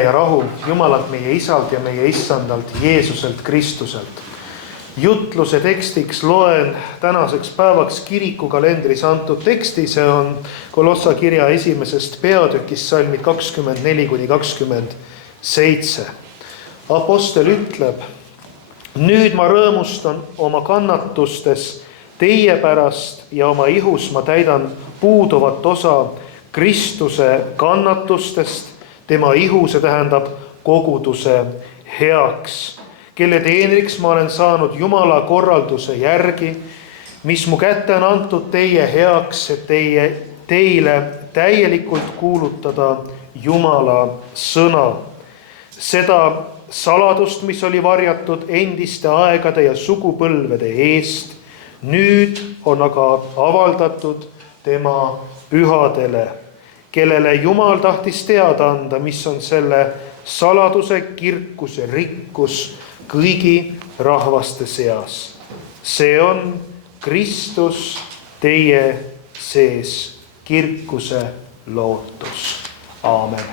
ja rahu Jumalalt meie Isalt ja meie Issandalt Jeesuselt Kristuselt. Jutluse tekstiks loen tänaseks päevaks kirikukalendris antud teksti, see on Kolossa kirja 1. peatükist salmid 24-27. Apostel ütleb: nüüd ma rõõmustan oma kannatustes teie pärast ja oma ihus ma täidan puuduvat osa Kristuse kannatustest, tema ihu, see tähendab koguduse heaks, kelle teenriks ma olen saanud Jumala korralduse järgi, mis mu kätte on antud teie heaks, et teile täielikult kuulutada Jumala sõna. Seda saladust, mis oli varjatud endiste aegade ja sugupõlvede eest, nüüd on aga avaldatud tema pühadele, kellele Jumal tahtis teada anda, mis on selle saladuse kirkus ja rikkus kõigi rahvaste seas. See on Kristus teie sees, kirkuse lootus. Aamen.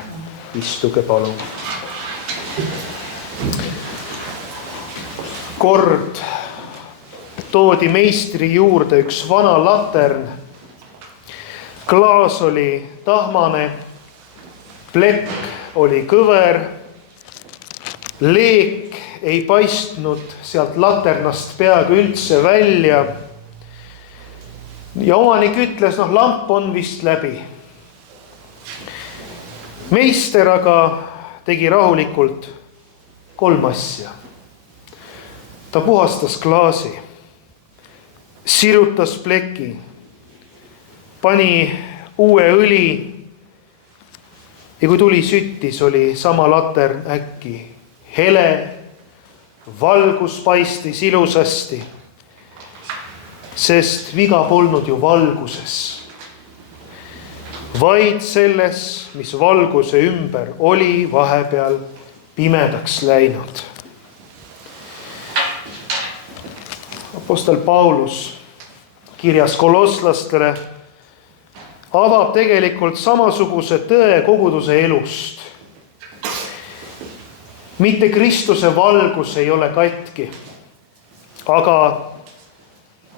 Istuge palun. Kord toodi meistri juurde üks vana latern. Klaas oli tahmane, plekk oli kõver, leek ei paistnud sealt laternast peaaegu üldse välja. Ja omanik ütles, lamp on vist läbi. Meister aga tegi rahulikult 3 asja. Ta puhastas klaasi, sirutas pleki, pani uue õli ja kui tuli süttis, oli sama latern äkki hele, valgus paistis ilusasti, sest viga polnud ju valguses, vaid selles, mis valguse ümber oli vahepeal pimedaks läinud. Apostel Paulus kirjas kolosslastele avab tegelikult samasuguse tõe koguduse elust. Mitte Kristuse valgus ei ole katki, aga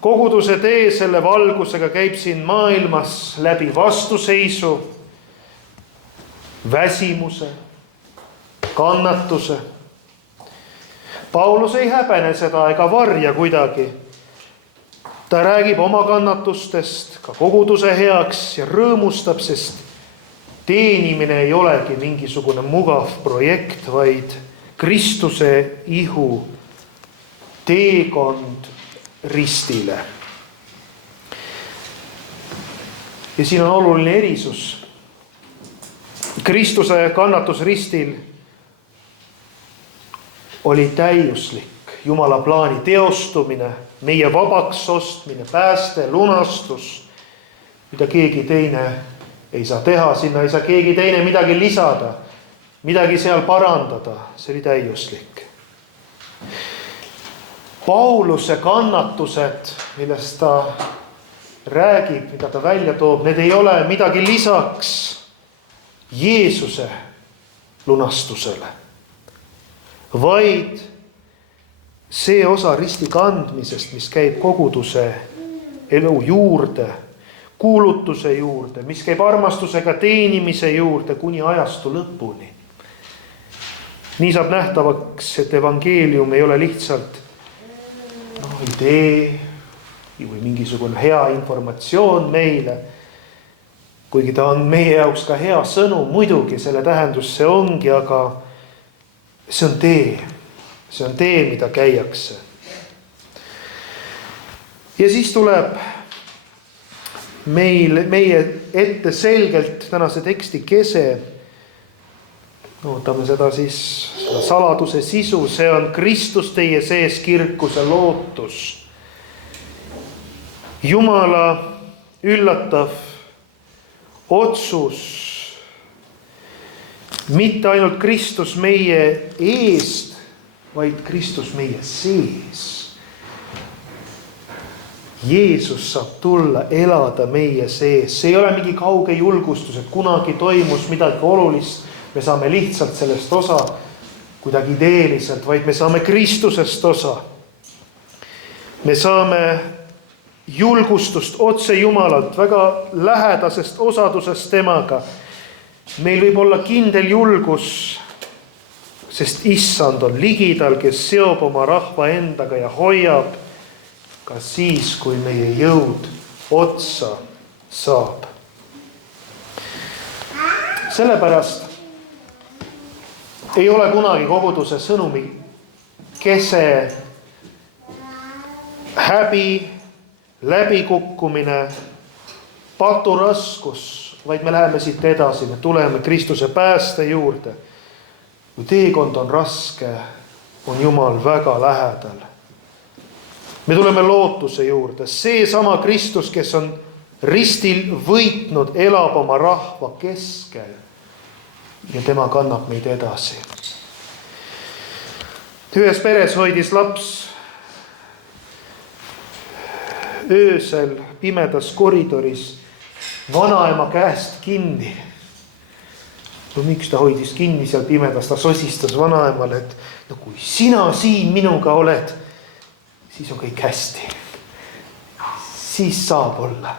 koguduse tee selle valgusega käib siin maailmas läbi vastuseisu, väsimuse, kannatuse. Paulus ei häbene seda ega varja kuidagi. Ta räägib oma kannatustest ka koguduse heaks ja rõõmustab, sest teenimine ei olegi mingisugune mugav projekt, vaid Kristuse ihu teekond ristile. Ja siin on oluline erisus. Kristuse kannatus ristil oli täiuslik Jumala plaani teostumine, meie vabaks ostmine, pääste, lunastus, mida keegi teine ei saa teha, sinna ei saa keegi teine midagi lisada, midagi seal parandada, see oli täiuslik. Pauluse kannatused, millest ta räägib, mida ta välja toob, need ei ole midagi lisaks Jeesuse lunastusele, vaid see osa risti kandmisest, mis käib koguduse elu juurde, kuulutuse juurde, mis käib armastusega teenimise juurde kuni ajastu lõpuni. Nii saab nähtavaks, et evangeelium ei ole lihtsalt idee või mingisugune hea informatsioon meile, kuigi ta on meie jaoks ka hea sõnum, muidugi selle tähendus see ongi, aga see on tee. See on tee, mida käiakse. Ja siis tuleb meie ette selgelt tänase teksti kese. Võtame seda siis, seda saladuse sisu, see on Kristus teie sees, kirkuse lootus. Jumala üllatav otsus, mitte ainult Kristus meie eest, vaid Kristus meie sees. Jeesus saab tulla, elada meie sees. See ei ole mingi kauge julgustus, et kunagi toimus midagi olulist me saame lihtsalt sellest osa kuidagi ideeliselt, vaid me saame Kristusest osa. Me saame julgustust otse Jumalalt, väga lähedasest osadusest temaga. Meil võib olla kindel julgus, sest Issand on ligidal, kes seob oma rahva endaga ja hoiab ka siis, kui meie jõud otsa saab. Sellepärast ei ole kunagi koguduse sõnumi kese, häbi, läbikukkumine, paturaskus, vaid me läheme siit edasi, me tuleme Kristuse pääste juurde. Kui teekond on raske, on Jumal väga lähedal. Me tuleme lootuse juurde. See sama Kristus, kes on ristil võitnud, elab oma rahva keskel ja tema kannab meid edasi. Ühes peres hoidis laps öösel pimedas koridoris vanaema käest kinni. No miks ta hoidis kinni seal pimedas, ta sosistas vanaemale, et no kui sina siin minuga oled, siis on kõik hästi. Siis saab olla.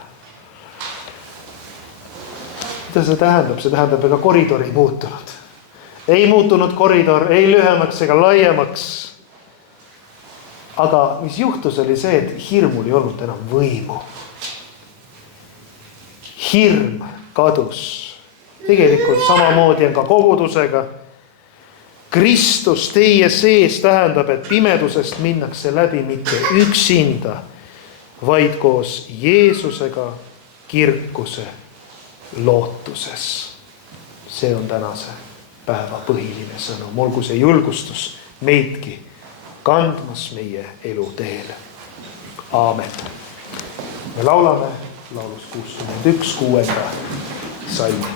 Mida see tähendab? See tähendab, ega koridor ei muutunud. Ei muutunud koridor, ei lühemaks ega laiemaks. Aga mis juhtus oli see, et hirmul ei olnud enam võimu. Hirm kadus. Tegelikult samamoodi on ka kogudusega. Kristus teie sees tähendab, et pimedusest minnakse läbi mitte üksinda, vaid koos Jeesusega kirkuse lootuses. See on tänase päeva põhiline sõnum. Olgu see julgustus meidki kandmas meie elu teele. Aamen. Me laulame laulus 61, 6. salmi.